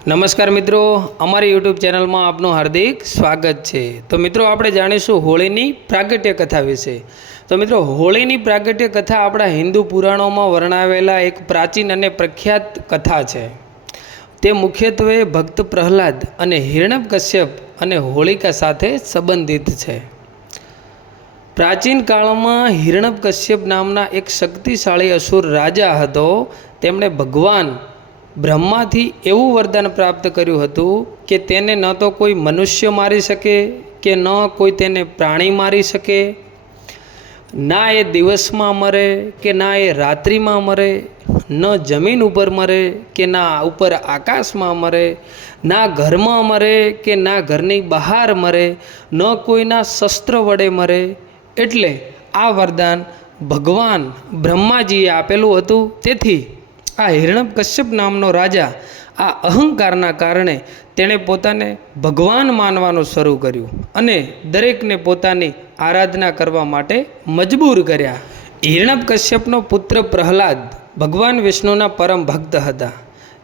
નમસ્કાર મિત્રો, અમારી યુટ્યુબ ચેનલમાં આપનું હાર્દિક સ્વાગત છે। તો મિત્રો આપણે જાણીશું હોળીની પ્રાગટ્ય કથા વિશે। તો મિત્રો હોળીની પ્રાગટ્ય કથા આપણા હિન્દુ પુરાણોમાં વર્ણવેલા એક પ્રાચીન અને પ્રખ્યાત કથા છે। તે મુખ્યત્વે ભક્ત પ્રહલાદ અને હિરણ્યકશ્યપ અને હોલિકા સાથે સંબંધિત છે। પ્રાચીન કાળમાં હિરણ્યકશ્યપ નામના એક શક્તિશાળી અસુર રાજા હતો। તેમણે ભગવાન બ્રહ્માથી એવું વરદાન પ્રાપ્ત કર્યું હતું કે તેને ન તો કોઈ મનુષ્ય મારી શકે કે ન કોઈ તેને પ્રાણી મારી શકે, ના એ દિવસમાં મરે કે ના એ રાત્રિમાં મરે, ન જમીન ઉપર મરે કે ના ઉપર આકાશમાં મરે, ના ઘરમાં મરે કે ના ઘરની બહાર મરે, ન કોઈના શસ્ત્ર વડે મરે। એટલે આ વરદાન ભગવાન બ્રહ્માજીએ આપેલું હતું। તેથી આ હિરણ્યકશ્યપ નામનો રાજા આ અહંકારના કારણે તેણે પોતાને ભગવાન માનવાનું શરૂ કર્યું અને દરેકને પોતાની આરાધના કરવા માટે મજબૂર કર્યા। હિરણ્યકશ્યપનો પુત્ર પ્રહલાદ ભગવાન વિષ્ણુના પરમ ભક્ત હતા।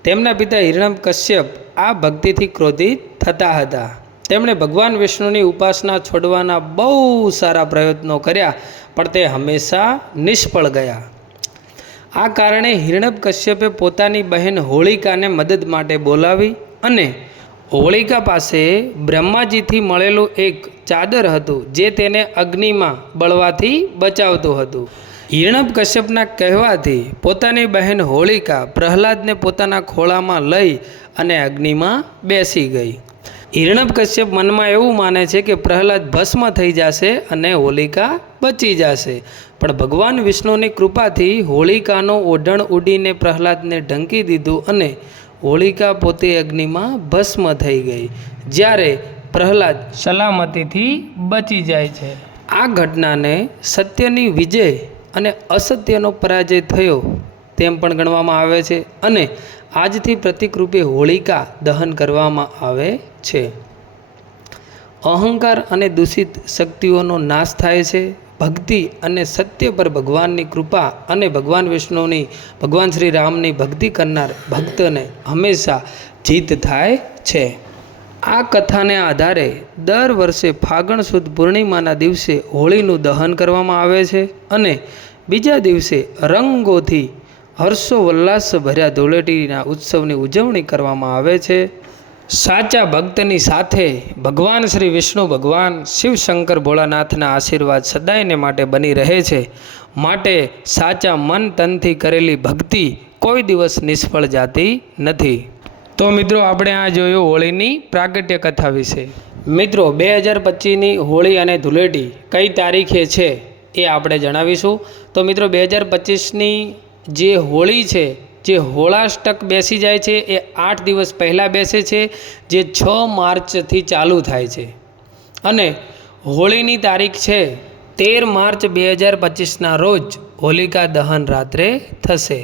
તેમના પિતા હિરણ્યકશ્યપ આ ભક્તિથી ક્રોધિત થતા હતા। તેમણે ભગવાન વિષ્ણુની ઉપાસના છોડવાના બહુ સારા પ્રયત્નો કર્યા, પણ તે હંમેશા નિષ્ફળ ગયા। આ કારણે હિરણ્યકશ્યપે પોતાની બહેન હોલિકાને મદદ માટે બોલાવી અને હોલિકા પાસે બ્રહ્માજીથી મળેલું એક ચાદર હતું જે તેને અગ્નિમાં બળવાથી બચાવતું હતું। હિરણ્યકશ્યપના કહેવાથી પોતાની બહેન હોલિકા પ્રહલાદને પોતાના ખોળામાં લઈ અને અગ્નિમાં બેસી ગઈ। હિરણ્યકશ્યપ મનમાં એવું માને છે કે પ્રહલાદ ભસ્મ થઈ જશે અને હોલિકા બચી જશે, પણ ભગવાન વિષ્ણુની કૃપાથી હોલિકાનું ઓઢણ ઉડીને પ્રહલાદને ઢંકી દીધું અને હોલિકા પોતે અગ્નિમાં ભસ્મ થઈ ગઈ, જ્યારે પ્રહલાદ સલામતીથી બચી જાય છે। આ ઘટનાને સત્યની વિજય અને અસત્યનો પરાજય થયો તેમ પણ ગણવામાં આવે છે અને આજથી પ્રતિકરૂપે હોલિકા દહન કરવામાં આવે છે। અહંકાર અને દૂષિત શક્તિઓનો નાશ થાય છે। ભક્તિ અને સત્ય પર ભગવાનની કૃપા અને ભગવાન વિષ્ણુની, ભગવાન શ્રી રામની ભક્તિ કરનાર ભક્તને હંમેશા જીત થાય છે। આ કથાને આધારે દર વર્ષે ફાગણ સુદ પૂર્ણિમાના દિવસે હોળીનું દહન કરવામાં આવે છે અને બીજા દિવસે રંગોથી હર્ષોલ્લાસ ભર્યા ધૂળેટીના ઉત્સવની ઉજવણી કરવામાં આવે છે। સાચા ભક્તની સાથે ભગવાન શ્રી વિષ્ણુ ભગવાન શિવ શંકર ભોળાનાથના આશીર્વાદ સદાયને માટે બની રહે છે। માટે સાચા મન તનથી કરેલી ભક્તિ કોઈ દિવસ નિષ્ફળ જતી નથી। તો મિત્રો આપણે આ જોયું હોળીની પ્રાગટ્ય કથા વિશે। મિત્રો 2025ની હોળી અને ધૂળેટી કઈ તારીખે છે એ આપણે જણાવીશું। તો મિત્રો 2025ની જે હોળી છે, જે હોળાષ્ટક બેસી જાય છે એ 8 દિવસ પહેલાં બેસે છે, જે 6 માર્ચથી ચાલુ થાય છે અને હોળીની તારીખ છે 13 માર્ચ 2025ના રોજ હોલિકા દહન રાત્રે થશે।